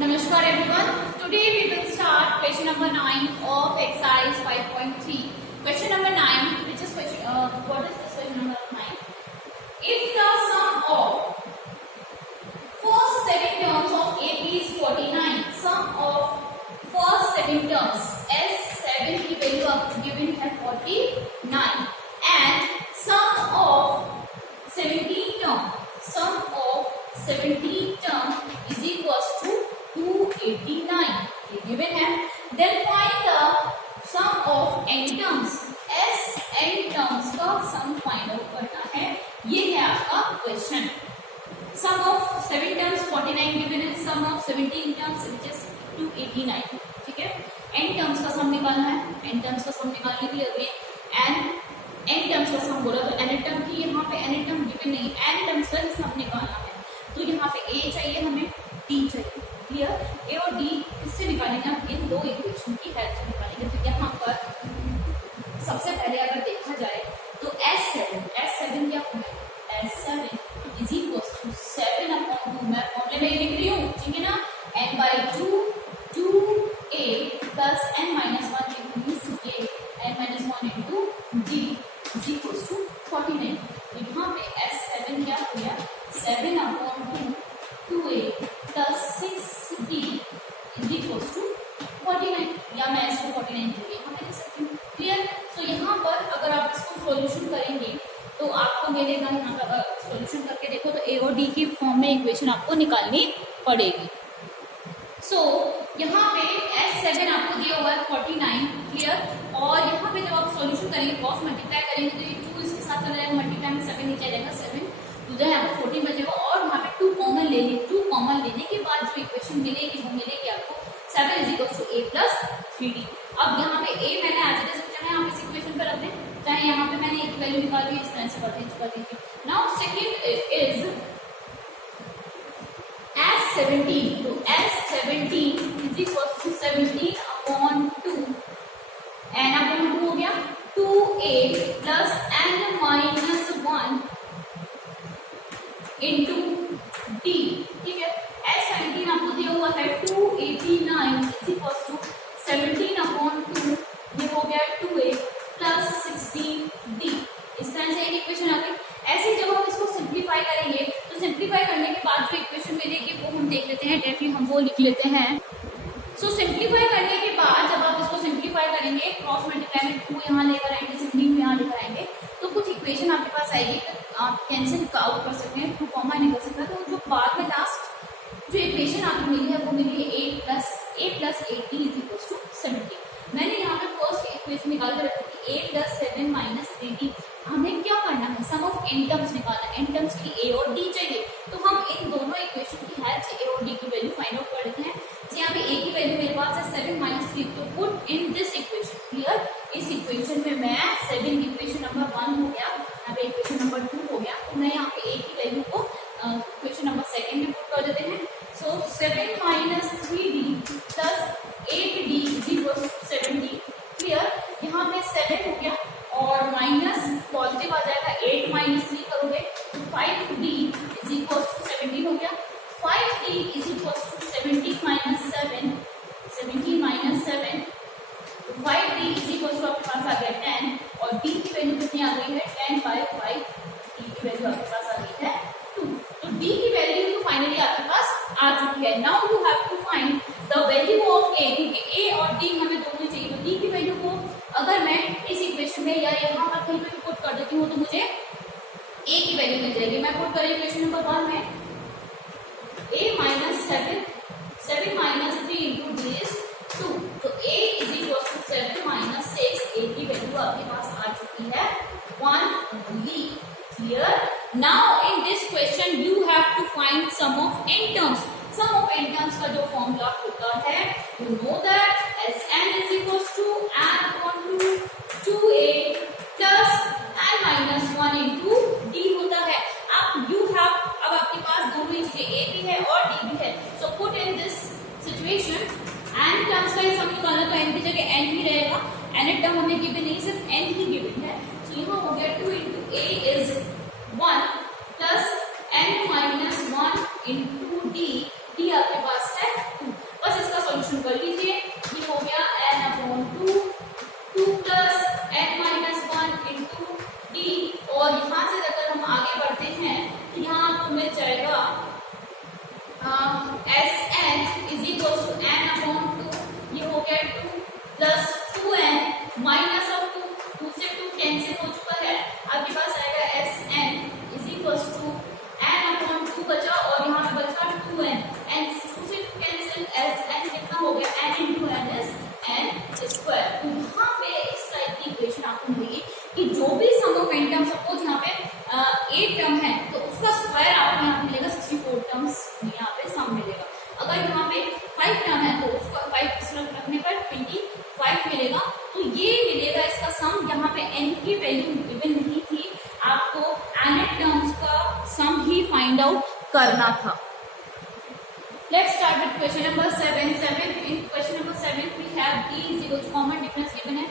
Namaskar everyone. Today we will start question number 9 of exercise 5.3. Question number 9, which is question, what is this question number 9? If the sum of first 7 terms of AP is 49, sum of first 7 terms S7 की value आपको given है 49 and sum of 17 term is equals to 289 ये given है. Then find the sum of n terms. n terms का sum find out करना है. ये है आपका question. Sum of 7 terms 49 given है. Sum of 17 terms which is 289. ठीक है. n terms का sum निकालना है. n terms का sum निकालने के लिए अगेन n terms का sum बोला तो n term की यहाँ पे n term given नहीं. n terms का sum निकालना है. तो यहाँ पे a चाहिए हमें, d चाहिए. क्लियर. a और d किससे निकालेंगे? हम इन दो इक्वेशन की हेल्प से निकालेंगे. तो यहाँ पर सबसे पहले अगर देखा जाए तो S7 क्या होगा? S7 is equals to 7/2. मैं फॉर्मूले में लिख रही हूँ, ठीक है ना. n/2 2a plus n-1 into c n-1 into d is equals to 49. तो यहाँ पे S7 क्या हो गया? 7/2 2a plus 6d is equals to 49. या मैं इसको 49 के लिए यहाँ पे लिख सकती हूँ. क्लियर. तो यहाँ पर अगर आप इसको सॉल्यूशन करेंगे तो आपको मिलेगा, यहाँ पर अगर सॉल्यूशन करके देखो तो a और d की फॉर्म में इक्वेशन आपको निकालनी पड़ेगी. सो यहाँ पे S7 आपको दिया हुआ है 49. क्लियर. और यहाँ पे जब आप सॉल्यूशन करेंगे क्रॉस मल्टीप्लाई करेंगे तो ये 2 इसके साथ चला जाएगा, मल्टीप्लाई में 7 नीचे आ जाएगा, 7 तो जो है आपको 14 बचेगा. और वहाँ पे 2 कॉमन ले लें. 2 कॉमन लेने के बाद जो इक्वेशन मिलेगी वो मिलेगी आपको 7 is equal to a plus 3d. अब यहाँ पे a मैंने एज इट इज चाहे आप इस इक्वेशन पर रख दें, चाहे यहाँ पे मैंने एक वैल्यू निकाली इस तरह से कर दीजिए. Now second is S17. तो S17 is equal to 17/2 n/2 हो गया 2a plus n-1 into d. ठीक है. S17 आपको दिया हुआ है 289 इज इक्वल टू 17/2 ये हो गया 2a प्लस 16d. इस तरह से एक इक्वेशन आ गई. ऐसे जब हम इसको सिंप्लीफाई करेंगे तो सिंप्लीफाई करने के बाद जो इक्वेशन मिलेगी वो हम देख लेते हैं. डायरेक्टली हम वो लिख लेते हैं. सो सिंप्लीफाई करने के बाद जब आप इसको सिंप्लीफाई करेंगे क्रॉस मल्टीप्लाई में 2 यहाँ लेकर आएंगे, 16 यहाँ लेकर आएंगे तो कुछ इक्वेशन आपके पास आएगी. आप कैंसिल आउट कर सकते हैं, 2 कॉमा निकल सकता है. तो जो बाद में लास्ट जो इक्वेशन आपको मिली है वो मिली है a plus 8d is equal to 17. मैंने यहाँ पे फर्स्ट इक्वेशन निकाल कर रखी थी a प्लस 7 माइनस 3d. हमें क्या करना है? सम ऑफ n टर्म्स निकालना. n टर्म्स की a और d चाहिए. तो हम इन दोनों इक्वेशन की हेल्प से a और d की वैल्यू फाइंड आउट कर लेते हैं. तो यहाँ पे a की वैल्यू मेरे पास है 7 माइनस 3. तो put in this equation. Clear. इस इक्वेशन में मैं 7 इक्वेशन नंबर 1 हो गया, यहाँ पे इक्वेशन नंबर 2 हो गया. तो मैं यहाँ पे a की वैल्यू को इक्वेशन नंबर 2 में पुट कर देते हैं. So 7 minus 3d plus 8d is equal to 70. Clear. यहाँ पे 7 हो गया और माइनस पॉजिटिव आ जाएगा. 8 माइनस 3 करोगे तो 5d इज इक्वल टू 17 हो गया. 5d is equal to 17 minus 7 5d is equal to आपके पास आ गया 10 और d की वैल्यू कितनी आ गई है? 10/5. d की वैल्यू आपके पास आ गई है 2. तो d की वैल्यू तो फाइनली आपके पास आ चुकी है. Now you have to find the value of a. क्योंकि a और d हमें दोनों चाहिए. तो d की वैल्यू को अगर मैं इस इक्वेशन में या यहाँ पर कहीं पे पुट कर देती हूँ तो मुझे a की वैल्यू मिल जाएगी. मैं पुट करें इक्वेशन नंबर 1 में a minus 7 minus 3 into d is 2. तो a is equal to 7 minus 6. a की वैल्यू आपके पास आ चुकी है 1 only. Clear. Now in this question you have to find sum of n terms. Sum of n terms का जो formula होता है you know that Sn is equal to n/2 2a plus n-1 into d होता है. अब आपके पास दोनों ही चीजें a भी है और d भी है. So put in this situation n terms का सम निकालना तो n की जगह n ही रहेगा. n टर्म हमें गिवन नहीं, सिर्फ n ही गिवन है. सो यहाँ हो गया 2 into a is 1 plus n-1 into d. d आपके पास है 2. सम मिलेगा। अगर यहाँ पे 5 टर्म है तो उसको 5 रखने पर 25 मिलेगा। तो ये मिलेगा इसका सम। यहाँ पे n की वैल्यू गिवन नहीं थी, आपको nth टर्म्स का सम ही फाइंड आउट करना था। Let's start with question number 7. In question number 7 we have d is equal to common difference given है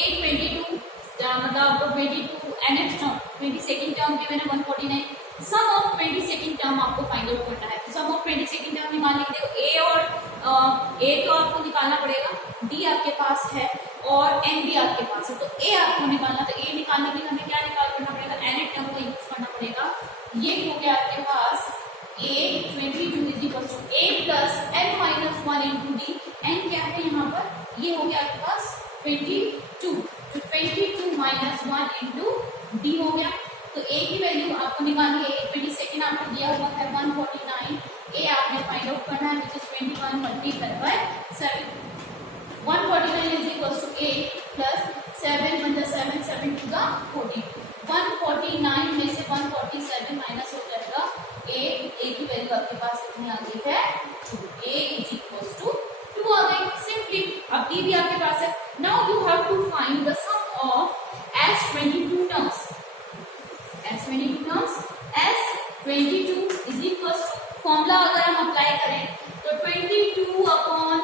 822 मतलब आपको 22 nth term 22nd term given है 149। सम ऑफ 22nd टर्म आपको फाइंड आउट करना है। सम ऑफ 22nd टर्म निकालने के लिए a और a तो आपको निकालना पड़ेगा, d आपके पास है और n भी आपके पास है। तो a आपको निकालना, तो a निकालने के लिए हमें क्या करना पड़ेगा, nth टर्म को यूज करना पड़ेगा। ये हो गया आपके पास a 22 is equal to a plus n minus 1 into d. n क्या है यहाँ पर, ये हो गया आपके पास 22, तो 22 माइनस 1 इंटू डी हो गया। तो a की वैल्यू आपको निकालनी है, 22 आपको दिया हुआ है 149, a आपने फाइंड आउट करना है which is 21 multiply by 7। 149 is equal to a plus 7 मतलब 7 7 टू द 14। 149 में से 147 माइनस हो जाएगा a की वैल्यू आपके पास कितनी आ गई है, a इज इक्वल टू 2 आ गई सिंपली। अब d भी आपके पास है। Now you have to find the sum of s22 terms. s22 is equal to formula अगर हम अप्लाई करें तो 22 अपॉन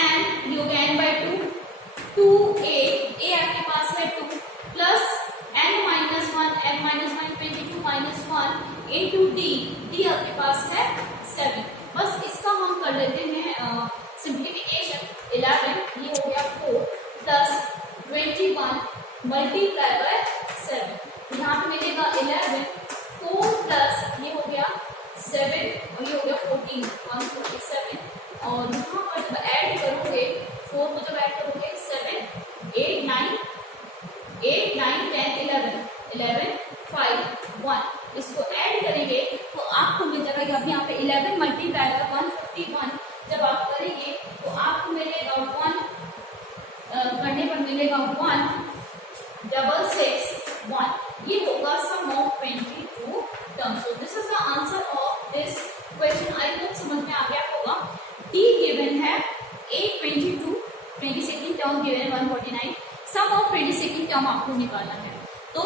n, ये हो गया n by 2, 2a आपके पास है 2 plus n minus 1 22 minus 1 into d आपके पास है 7। बस इसका हम कर लेते हैं सिंप्लीफिकेशन। 11 ये हो गया 4 प्लस 21 मल्टीप्लाई बाय 7। यहाँ पे मिलेगा 11, 4 प्लस ये हो गया 7 और ये हो गया 14 147। और यहाँ पर जब ऐड करोगे 4 को जब ऐड करोगे 7 8 9 10 11 5 1 इसको ऐड करेंगे तो आपको मिल जाएगा। अब यहाँ पे 11 मल्टीप्लाई बाय 151 जब आप करेंगे तो आपको मिलेगा 1 करने पर मिलेगा 166 ये होगा sum of 22 terms. So this is the answer of this question. I hope समझ में आ गया होगा। डी गिवन है 822, 22nd टर्म गिवन है 149, सम ऑफ 22nd टर्म आपको निकालना है। तो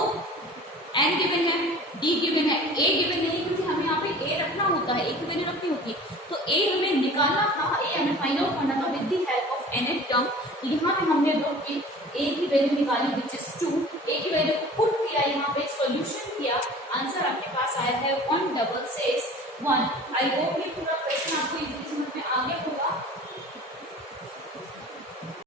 n गिवन है, d गिवन है, a गिवन नहीं क्योंकि हमें यहाँ पे a रखना होता है, a की वैल्यू रखनी होती है। तो a हमें निकालना था, a हमें फाइंड आउट करना था with the help of nth term. यहाँ पे हमने लोग की a की वैल्यू निकाली विच इज 2, a की वैल्यू को पुट किया, यहाँ पे सॉल्यूशन किया, आंसर आपके पास आया है 1661। आई होप ये पूरा